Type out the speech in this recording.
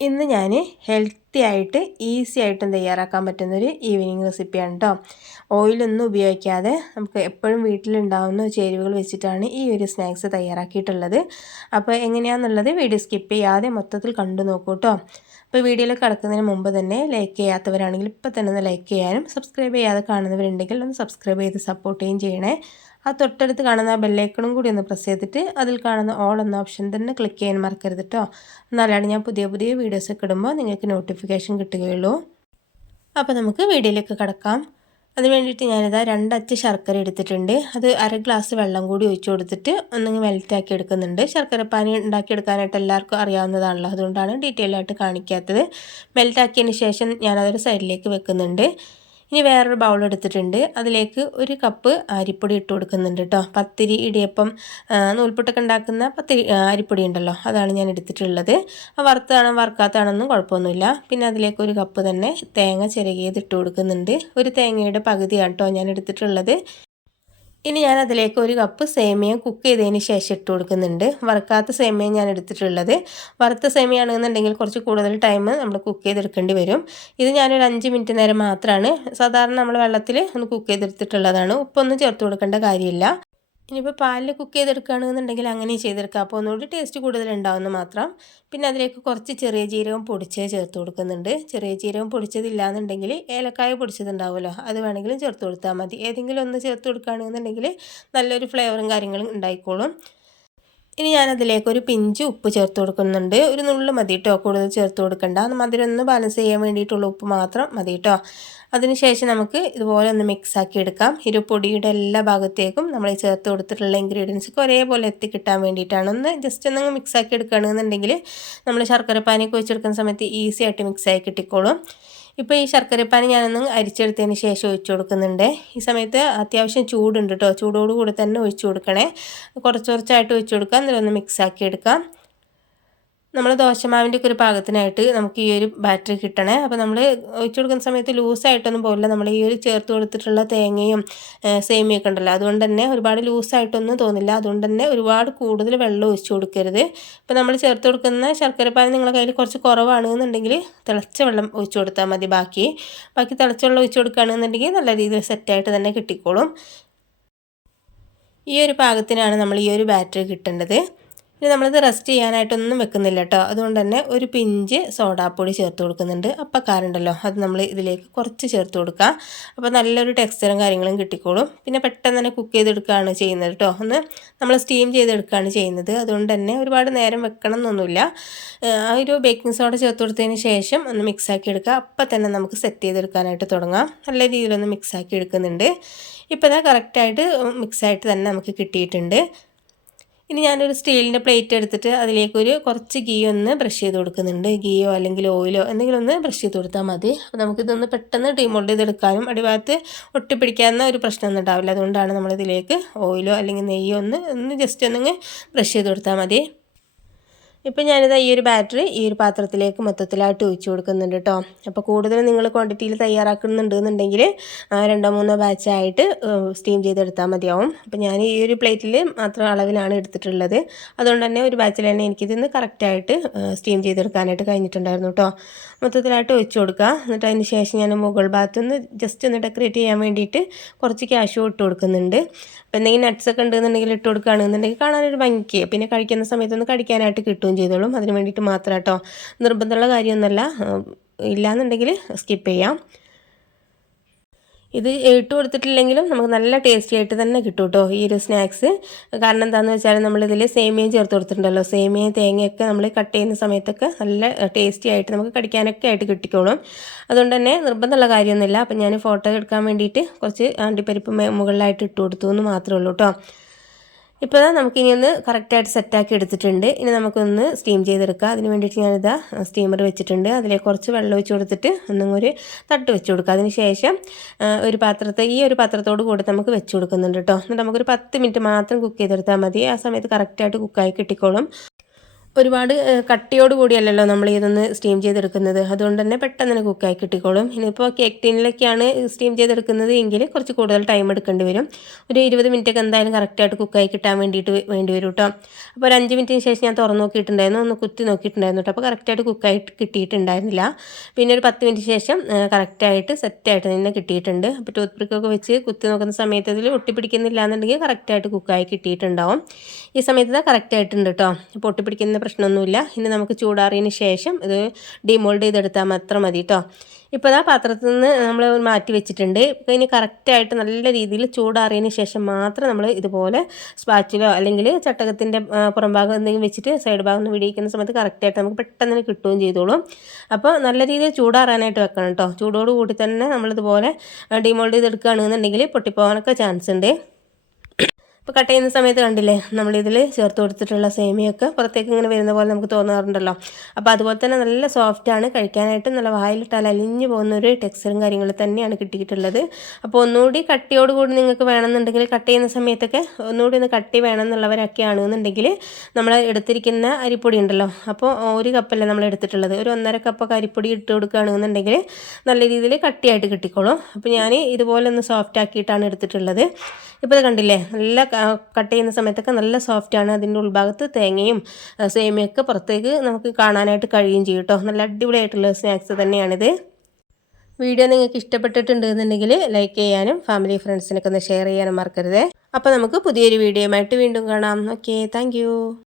ഇന്ന് ഞാൻ ഹെൽത്തി ആയിട്ട് ഈസി ആയിട്ടും തയ്യാറാക്കാൻ പറ്റുന്നൊരു ഈവനിങ് റെസിപ്പിയാണ് കേട്ടോ ഓയിലൊന്നും ഉപയോഗിക്കാതെ നമുക്ക് എപ്പോഴും വീട്ടിലുണ്ടാവുന്ന ചേരുവകൾ വെച്ചിട്ടാണ് ഈ ഒരു സ്നാക്സ് തയ്യാറാക്കിയിട്ടുള്ളത്. അപ്പോൾ എങ്ങനെയാണെന്നുള്ളത് വീഡിയോ സ്കിപ്പ് ചെയ്യാതെ മൊത്തത്തിൽ കണ്ടു നോക്കൂ കേട്ടോ അപ്പോൾ വീഡിയോയിൽ കിടക്കുന്നതിന് മുമ്പ് തന്നെ ലൈക്ക് ചെയ്യാത്തവരാണെങ്കിൽ ഇപ്പോൾ തന്നെ ഒന്ന് ലൈക്ക് ചെയ്യാനും സബ്സ്ക്രൈബ് ചെയ്യാതെ കാണുന്നവരുണ്ടെങ്കിൽ ഒന്ന് സബ്സ്ക്രൈബ് ചെയ്ത് സപ്പോർട്ട് ചെയ്യുകയും ചെയ്യണേ. ആ തൊട്ടടുത്ത് കാണുന്ന ആ ബെല്ലൈക്കണും കൂടി ഒന്ന് പ്രസ് ചെയ്തിട്ട് അതിൽ കാണുന്ന ഓൾ എന്ന ഓപ്ഷൻ തന്നെ ക്ലിക്ക് ചെയ്യാൻ മറക്കരുത് കേട്ടോ എന്നാലാണ് ഞാൻ പുതിയ പുതിയ വീഡിയോസൊക്കെ ഇടുമ്പോൾ നിങ്ങൾക്ക് നോട്ടിഫിക്കേഷൻ കിട്ടുകയുള്ളൂ. അപ്പോൾ നമുക്ക് വീഡിയോയിലേക്ക് കിടക്കാം. അതിന് വേണ്ടിയിട്ട് ഞാനിതാ രണ്ടച്ച് ശർക്കര എടുത്തിട്ടുണ്ട്. അത് അര ഗ്ലാസ് വെള്ളം കൂടി ഒഴിച്ചു കൊടുത്തിട്ട് ഒന്നെങ്കിൽ മെൽറ്റാക്കി എടുക്കുന്നുണ്ട്. ശർക്കരപ്പാനി ഉണ്ടാക്കിയെടുക്കാനായിട്ട് എല്ലാവർക്കും അറിയാവുന്നതാണല്ലോ. അതുകൊണ്ടാണ് ഡീറ്റെയിൽ ആയിട്ട് കാണിക്കാത്തത്. മെൽറ്റാക്കിയതിന് ശേഷം ഞാനതൊരു സൈഡിലേക്ക് വെക്കുന്നുണ്ട്. ഇനി വേറൊരു ബൗൾ എടുത്തിട്ടുണ്ട്. അതിലേക്ക് ഒരു കപ്പ് അരിപ്പൊടി ഇട്ട് കൊടുക്കുന്നുണ്ട് കേട്ടോ പത്തിരി ഇടിയപ്പം നൂൽപുട്ടൊക്കെ ഉണ്ടാക്കുന്ന പത്തിരി അരിപ്പൊടി ഉണ്ടല്ലോ. അതാണ് ഞാൻ എടുത്തിട്ടുള്ളത്. വറുത്താണോ വറുക്കാത്താണെന്നും കുഴപ്പമൊന്നുമില്ല. പിന്നെ അതിലേക്ക് ഒരു കപ്പ് തന്നെ തേങ്ങ ചിരകിയത് ഇട്ട് കൊടുക്കുന്നുണ്ട്. ഒരു തേങ്ങയുടെ പകുതിയാണ് കേട്ടോ ഞാൻ എടുത്തിട്ടുള്ളത്. ഇനി ഞാൻ അതിലേക്ക് ഒരു കപ്പ് സേമിയ കുക്ക് ചെയ്തതിന് ശേഷം ഇട്ട് കൊടുക്കുന്നുണ്ട്. വറുക്കാത്ത സേമിയ ഞാൻ എടുത്തിട്ടുള്ളത്. വറുത്ത സേമിയാണെന്നുണ്ടെങ്കിൽ കുറച്ച് കൂടുതൽ ടൈം നമ്മൾ കുക്ക് ചെയ്തെടുക്കേണ്ടി വരും. ഇത് ഞാനൊരു അഞ്ച് മിനിറ്റ് നേരം മാത്രമാണ് സാധാരണ നമ്മൾ വെള്ളത്തിൽ ഒന്ന് കുക്ക് ചെയ്തെടുത്തിട്ടുള്ളതാണ്. ഉപ്പൊന്നും ചേർത്ത് കൊടുക്കേണ്ട കാര്യമില്ല. ഇനിയിപ്പോൾ പാലിൽ കുക്ക് ചെയ്തെടുക്കുകയാണെന്നുണ്ടെങ്കിൽ അങ്ങനെ ചെയ്തെടുക്കുക അപ്പോൾ ഒന്നുകൂടി ടേസ്റ്റ് കൂടുതൽ ഉണ്ടാവുമെന്ന് മാത്രം. പിന്നെ അതിലേക്ക് കുറച്ച് ചെറിയ ജീരകം പൊടിച്ച് ചേർത്ത് കൊടുക്കുന്നുണ്ട്. ചെറിയ ജീരകം പൊടിച്ചതില്ലാന്നുണ്ടെങ്കിൽ ഏലക്കായ പൊടിച്ചതുണ്ടാവുമല്ലോ. അത് വേണമെങ്കിലും ചേർത്ത് കൊടുത്താൽ മതി. ഏതെങ്കിലും ഒന്ന് ചേർത്ത് കൊടുക്കുകയാണെന്നുണ്ടെങ്കിൽ നല്ലൊരു ഫ്ലേവറും കാര്യങ്ങളും ഉണ്ടായിക്കോളും. ഇനി ഞാനതിലേക്ക് ഒരു പിഞ്ച് ഉപ്പ് ചേർത്ത് കൊടുക്കുന്നുണ്ട്. ഒരു നുള്ളു മതി കേട്ടോ കൂടുതൽ ചേർത്ത് കൊടുക്കണ്ട. മധുരം ഒന്ന് ബാലൻസ് ചെയ്യാൻ വേണ്ടിയിട്ടുള്ള ഉപ്പ് മാത്രം മതി കേട്ടോ അതിനുശേഷം നമുക്ക് ഇതുപോലെ ഒന്ന് മിക്സ് ആക്കി എടുക്കാം. ഇരു പൊടിയുടെ എല്ലാ ഭാഗത്തേക്കും നമ്മൾ ചേർത്ത് കൊടുത്തിട്ടുള്ള ഇൻഗ്രീഡിയൻസ് ഒക്കെ ഒരേപോലെ എത്തിക്കിട്ടാൻ വേണ്ടിയിട്ടാണ്. ഒന്ന് ജസ്റ്റ് ഒന്ന് മിക്സ് ആക്കി എടുക്കുകയാണെന്നുണ്ടെങ്കിൽ നമ്മൾ ശർക്കര പാനിയൊക്കെ വെച്ചെടുക്കുന്ന സമയത്ത് ഈസി ആയിട്ട് മിക്സ് ആയി കിട്ടിക്കോളും. ഇപ്പോൾ ഈ ശർക്കരപ്പാനി ഞാനൊന്ന് അരിച്ചെടുത്തതിന് ശേഷം ഒഴിച്ചു കൊടുക്കുന്നുണ്ട്. ഈ സമയത്ത് അത്യാവശ്യം ചൂടുണ്ട് കേട്ടോ ചൂടോടുകൂടി തന്നെ ഒഴിച്ചു കൊടുക്കണേ. കുറച്ച് കുറച്ചായിട്ട് ഒഴിച്ചു കൊടുക്കാം. എന്നിട്ടൊന്ന് മിക്സ് ആക്കി എടുക്കാം. നമ്മൾ ദോശമാവിന്റെ ഒക്കെ ഒരു പാകത്തിനായിട്ട് നമുക്ക് ഈ ഒരു ബാറ്ററി കിട്ടണേ. അപ്പോൾ നമ്മൾ ഒഴിച്ചു കൊടുക്കുന്ന സമയത്ത് ലൂസായിട്ടൊന്നും പോകില്ല നമ്മൾ ഈ ഒരു ചേർത്ത് കൊടുത്തിട്ടുള്ള തേങ്ങയും സേമിയൊക്കെ ഉണ്ടല്ലോ അതുകൊണ്ട് തന്നെ ഒരുപാട് ലൂസായിട്ടൊന്നും തോന്നില്ല. അതുകൊണ്ട് തന്നെ ഒരുപാട് കൂടുതൽ വെള്ളം ഒഴിച്ചു കൊടുക്കരുത്. ഇപ്പോൾ നമ്മൾ ചേർത്ത് കൊടുക്കുന്ന ശർക്കരപ്പാൻ നിങ്ങളുടെ കയ്യിൽ കുറച്ച് കുറവാണ് എന്നുണ്ടെങ്കിൽ തിളച്ച വെള്ളം ഒഴിച്ചു കൊടുത്താൽ മതി ബാക്കി. ബാക്കി തിളച്ച വെള്ളം ഒഴിച്ചു കൊടുക്കുകയാണെന്നുണ്ടെങ്കിൽ നല്ല രീതിയിൽ സെറ്റായിട്ട് തന്നെ കിട്ടിക്കോളും. ഈ ഒരു പാകത്തിനാണ് നമ്മൾ ഈ ഒരു ബാറ്ററി കിട്ടേണ്ടത്. ഇനി നമ്മളിത് റെസ്റ്റ് ചെയ്യാനായിട്ടൊന്നും വെക്കുന്നില്ല കേട്ടോ. അതുകൊണ്ട് തന്നെ ഒരു പിഞ്ച് സോഡാപ്പൊടി ചേർത്ത് കൊടുക്കുന്നുണ്ട്. അപ്പക്കാരുണ്ടല്ലോ അത് നമ്മൾ ഇതിലേക്ക് കുറച്ച് ചേർത്ത് കൊടുക്കാം. അപ്പോൾ നല്ലൊരു ടെക്സ്ചറും കാര്യങ്ങളും കിട്ടിക്കോളും. പിന്നെ പെട്ടെന്ന് തന്നെ കുക്ക് ചെയ്തെടുക്കുകയാണ് ചെയ്യുന്നത് കേട്ടോ. ഒന്ന് നമ്മൾ സ്റ്റീം ചെയ്തെടുക്കുകയാണ് ചെയ്യുന്നത്. അതുകൊണ്ട് തന്നെ ഒരുപാട് നേരം വെക്കണം എന്നൊന്നുമില്ല. ആ ഒരു ബേക്കിംഗ് സോഡ ചേർത്ത് കൊടുത്തതിന് ശേഷം ഒന്ന് മിക്സാക്കി എടുക്കുക. അപ്പം തന്നെ നമുക്ക് സെറ്റ് ചെയ്തെടുക്കാനായിട്ട് തുടങ്ങാം. നല്ല രീതിയിലൊന്ന് മിക്സാക്കി എടുക്കുന്നുണ്ട്. ഇപ്പോൾ ഇതാ കറക്റ്റായിട്ട് മിക്സായിട്ട് തന്നെ നമുക്ക് കിട്ടിയിട്ടുണ്ട്. ഇനി ഞാനൊരു സ്റ്റീലിന്റെ പ്ലേറ്റ് എടുത്തിട്ട് അതിലേക്കൊരു കുറച്ച് ഗീ ഒന്ന് ബ്രഷ് ചെയ്ത് കൊടുക്കുന്നുണ്ട്. ഗീയോ അല്ലെങ്കിൽ ഓയിലോ എന്തെങ്കിലും ഒന്ന് ബ്രഷ് ചെയ്ത് കൊടുത്താൽ മതി. അപ്പോൾ നമുക്കിതൊന്ന് പെട്ടെന്ന് ഡീമോൾഡ് ചെയ്തെടുക്കാനും അടിഭാഗത്ത് ഒട്ടിപ്പിടിക്കാവുന്ന ഒരു പ്രശ്നമൊന്നും ഉണ്ടാവില്ല. അതുകൊണ്ടാണ് നമ്മളിതിലേക്ക് ഓയിലോ അല്ലെങ്കിൽ നെയ്യോ ഒന്ന് ഒന്ന് ജസ്റ്റ് ഒന്ന് ബ്രഷ് ചെയ്ത് കൊടുത്താൽ മതി. ഇപ്പം ഞാനിത് ഈ ഒരു ബാറ്ററി ഈ ഒരു പാത്രത്തിലേക്ക് മൊത്തത്തിലായിട്ട് ഒഴിച്ചു കൊടുക്കുന്നുണ്ട് കേട്ടോ. അപ്പോൾ കൂടുതൽ നിങ്ങൾ ക്വാണ്ടിറ്റിയിൽ തയ്യാറാക്കുന്നുണ്ടെന്നുണ്ടെങ്കിൽ രണ്ടോ മൂന്നോ ബാച്ചായിട്ട് സ്റ്റീം ചെയ്തെടുത്താൽ മതിയാവും. അപ്പോൾ ഞാൻ ഈ ഒരു പ്ലേറ്റിൽ മാത്രം അളവിലാണ് എടുത്തിട്ടുള്ളത്. അതുകൊണ്ട് തന്നെ ഒരു ബാച്ചിൽ തന്നെ എനിക്കിതിന്ന് കറക്റ്റായിട്ട് സ്റ്റീം ചെയ്തെടുക്കാനായിട്ട് കഴിഞ്ഞിട്ടുണ്ടായിരുന്നു കേട്ടോ. മൊത്തത്തിലായിട്ട് ഒഴിച്ചു കൊടുക്കുക. എന്നിട്ട് അതിന് ശേഷം ഞാൻ മുകൾ ഭാഗത്തുനിന്ന് ജസ്റ്റ് ഒന്ന് ഡെക്കറേറ്റ് ചെയ്യാൻ വേണ്ടിയിട്ട് കുറച്ച് ക്യാഷും ഇട്ട് കൊടുക്കുന്നുണ്ട്. അപ്പോൾ എന്തെങ്കിലും നട്ട്സൊക്കെ ഉണ്ടെന്നുണ്ടെങ്കിൽ ഇട്ട് കൊടുക്കുകയാണെന്നുണ്ടെങ്കിൽ കാണാനൊരു ഭംഗിക്ക്. പിന്നെ കഴിക്കുന്ന സമയത്തൊന്ന് കഴിക്കാനായിട്ട് ചെയ്തോളും. അതിന് വേണ്ടിയിട്ട് മാത്രം കേട്ടോ നിർബന്ധമുള്ള കാര്യമൊന്നുമല്ല. ഇല്ലയെന്നുണ്ടെങ്കിൽ സ്കിപ്പ് ചെയ്യാം. ഇത് ഇട്ട് കൊടുത്തിട്ടില്ലെങ്കിലും നമുക്ക് നല്ല ടേസ്റ്റി ആയിട്ട് തന്നെ കിട്ടും കേട്ടോ ഈ ഒരു സ്നാക്സ് കാരണം എന്താണെന്ന് വെച്ചാൽ നമ്മളിതിൽ സേമിയയും ചേർത്ത് കൊടുത്തിട്ടുണ്ടല്ലോ. സേമിയയും തേങ്ങയൊക്കെ നമ്മൾ കട്ട് ചെയ്യുന്ന സമയത്തൊക്കെ നല്ല ടേസ്റ്റി ആയിട്ട് നമുക്ക് കടിക്കാനൊക്കെ ആയിട്ട് കിട്ടിക്കോളും. അതുകൊണ്ട് തന്നെ നിർബന്ധമുള്ള കാര്യമൊന്നുമില്ല. അപ്പം ഞാൻ ഫോട്ടോ എടുക്കാൻ വേണ്ടിയിട്ട് കുറച്ച് അണ്ടിപ്പരിപ്പ് മുകളിലായിട്ട് ഇട്ട് കൊടുത്തു എന്ന് മാത്രമേ ഉള്ളൂ കേട്ടോ ഇപ്പോൾ നമുക്കിനി ഒന്ന് കറക്റ്റായിട്ട് സെറ്റാക്കി എടുത്തിട്ടുണ്ട്. ഇനി നമുക്കൊന്ന് സ്റ്റീം ചെയ്തെടുക്കാം. അതിന് വേണ്ടിയിട്ട് ഞാനിതാ സ്റ്റീമർ വെച്ചിട്ടുണ്ട്. അതിലേക്ക് കുറച്ച് വെള്ളം ഒഴിച്ച് കൊടുത്തിട്ട് ഒന്നും ഒരു തട്ട് വെച്ച് കൊടുക്കുക അതിന് ശേഷം ഒരു പാത്രത്തെ ഈ ഒരു പാത്രത്തോട് കൂടെ നമുക്ക് വെച്ച് കൊടുക്കുന്നുണ്ട് കേട്ടോ എന്നിട്ട് നമുക്കൊരു പത്ത് മിനിറ്റ് മാത്രം കുക്ക് ചെയ്തെടുത്താൽ മതി. ആ സമയത്ത് കറക്റ്റായിട്ട് കുക്കായി കിട്ടിക്കോളും. ഒരുപാട് കട്ടിയോട് കൂടിയല്ലല്ലോ നമ്മൾ ഇതൊന്ന് സ്റ്റീം ചെയ്തെടുക്കുന്നത്. അതുകൊണ്ട് തന്നെ പെട്ടെന്ന് തന്നെ കുക്കായി കിട്ടിക്കോളും. ഇനിയിപ്പോൾ കേക്ക് ടീനിലൊക്കെയാണ് സ്റ്റീം ചെയ്തെടുക്കുന്നത് എങ്കിൽ കുറച്ച് കൂടുതൽ ടൈം എടുക്കേണ്ടി വരും. ഒരു ഇരുപത് മിനിറ്റൊക്കെ എന്തായാലും കറക്റ്റായിട്ട് കുക്കായി കിട്ടാൻ വേണ്ടിയിട്ട് വേണ്ടി വരും കേട്ടോ അപ്പോൾ ഒരു അഞ്ച് മിനിറ്റിന് ശേഷം ഞാൻ തുറന്ന് നോക്കിയിട്ടുണ്ടായിരുന്നു. ഒന്ന് കുത്തി നോക്കിയിട്ടുണ്ടായിരുന്നു കേട്ടോ അപ്പോൾ കറക്റ്റായിട്ട് കുക്കായി കിട്ടിയിട്ടുണ്ടായിരുന്നില്ല. പിന്നെ ഒരു പത്ത് മിനിറ്റ് ശേഷം കറക്റ്റായിട്ട് സെറ്റായിട്ട് തന്നെ കിട്ടിയിട്ടുണ്ട്. അപ്പോൾ ടൂത്ത് പിക്കൊക്കെ വെച്ച് കുത്തി നോക്കുന്ന സമയത്ത് ഇതിൽ ഒട്ടിപ്പിടിക്കുന്നില്ല എന്നുണ്ടെങ്കിൽ കറക്റ്റായിട്ട് കുക്കായി കിട്ടിയിട്ടുണ്ടാവും. ഈ സമയത്ത് കറക്റ്റായിട്ടുണ്ട് കേട്ടോ അപ്പോൾ ഒട്ടിപ്പിടിക്കുന്ന പ്രശ്നമൊന്നുമില്ല. ഇനി നമുക്ക് ചൂടാറിയതിന് ശേഷം ഇത് ഡിമോൾഡ് ചെയ്തെടുത്താൽ മാത്രം മതി കേട്ടോ ഇപ്പോൾ ഇതാ പാത്രത്തിൽ നിന്ന് നമ്മൾ മാറ്റി വെച്ചിട്ടുണ്ട്. ഇപ്പോൾ ഇനി കറക്റ്റായിട്ട് നല്ല രീതിയിൽ ചൂടാറിയതിന് ശേഷം മാത്രം നമ്മൾ ഇതുപോലെ സ്പാച്ചിലോ അല്ലെങ്കിൽ ചട്ടകത്തിന്റെ പുറംഭാഗം എന്തെങ്കിലും വെച്ചിട്ട് സൈഡ് ഭാഗം ഒന്ന് വിടിയിക്കുന്ന സമയത്ത് കറക്റ്റായിട്ട് നമുക്ക് പെട്ടെന്ന് തന്നെ കിട്ടുകയും ചെയ്തോളും. അപ്പോൾ നല്ല രീതിയിൽ ചൂടാറാനായിട്ട് വെക്കണം കേട്ടോ ചൂടോട് കൂടി തന്നെ നമ്മളിതുപോലെ ഡിമോൾഡ് ചെയ്തെടുക്കുകയാണെന്നുണ്ടെങ്കിൽ പൊട്ടിപ്പോകാനൊക്കെ ചാൻസ് ഉണ്ട്. ഇപ്പോൾ കട്ട് ചെയ്യുന്ന സമയത്ത് കണ്ടില്ലേ? നമ്മളിതിൽ ചേർത്ത് കൊടുത്തിട്ടുള്ള സേമിയൊക്കെ പുറത്തേക്ക് ഇങ്ങനെ വരുന്ന പോലെ നമുക്ക് തോന്നാറുണ്ടല്ലോ. അപ്പോൾ അതുപോലെ തന്നെ നല്ല സോഫ്റ്റാണ് കഴിക്കാനായിട്ട് നല്ല വായിലിട്ടാൽ അലിഞ്ഞു പോകുന്ന ഒരു ടെക്സ്ചറും കാര്യങ്ങളും തന്നെയാണ് കിട്ടിയിട്ടുള്ളത്. അപ്പോൾ ഒന്നുകൂടി കട്ടിയോട് കൂടി നിങ്ങൾക്ക് വേണമെന്നുണ്ടെങ്കിൽ കട്ട് ചെയ്യുന്ന സമയത്തൊക്കെ ഒന്നുകൂടി ഒന്ന് കട്ടി വേണമെന്നുള്ളവരൊക്കെ ആണെന്നുണ്ടെങ്കിൽ നമ്മൾ എടുത്തിരിക്കുന്ന അരിപ്പൊടി ഉണ്ടല്ലോ. അപ്പോൾ ഒരു കപ്പല്ലേ നമ്മൾ എടുത്തിട്ടുള്ളത്. ഒരു ഒന്നര കപ്പൊക്കെ അരിപ്പൊടി ഇട്ട് കൊടുക്കുകയാണെന്നുണ്ടെങ്കിൽ നല്ല രീതിയിൽ കട്ടിയായിട്ട് കിട്ടിക്കോളും. അപ്പോൾ ഞാൻ ഇതുപോലെ ഒന്ന് സോഫ്റ്റ് ആക്കിയിട്ടാണ് എടുത്തിട്ടുള്ളത്. ഇപ്പോൾ ഇത് കണ്ടില്ലേ? നല്ല കട്ട് ചെയ്യുന്ന സമയത്തൊക്കെ നല്ല സോഫ്റ്റാണ് അതിന്റെ ഉൾഭാഗത്ത് തേങ്ങയും സേമിയൊക്കെ പുറത്തേക്ക് നമുക്ക് കാണാനായിട്ട് കഴിയുകയും ചെയ്യും കേട്ടോ നല്ല അടിപൊളിയായിട്ടുള്ള സ്നാക്സ് തന്നെയാണിത്. വീഡിയോ നിങ്ങൾക്ക് ഇഷ്ടപ്പെട്ടിട്ടുണ്ടെന്നുണ്ടെങ്കിൽ ലൈക്ക് ചെയ്യാനും ഫാമിലി ഫ്രണ്ട്സിനൊക്കെ ഒന്ന് ഷെയർ ചെയ്യാനും മറക്കരുത്. അപ്പോൾ നമുക്ക് പുതിയൊരു വീഡിയോയുമായിട്ട് വീണ്ടും കാണാം. Okay thank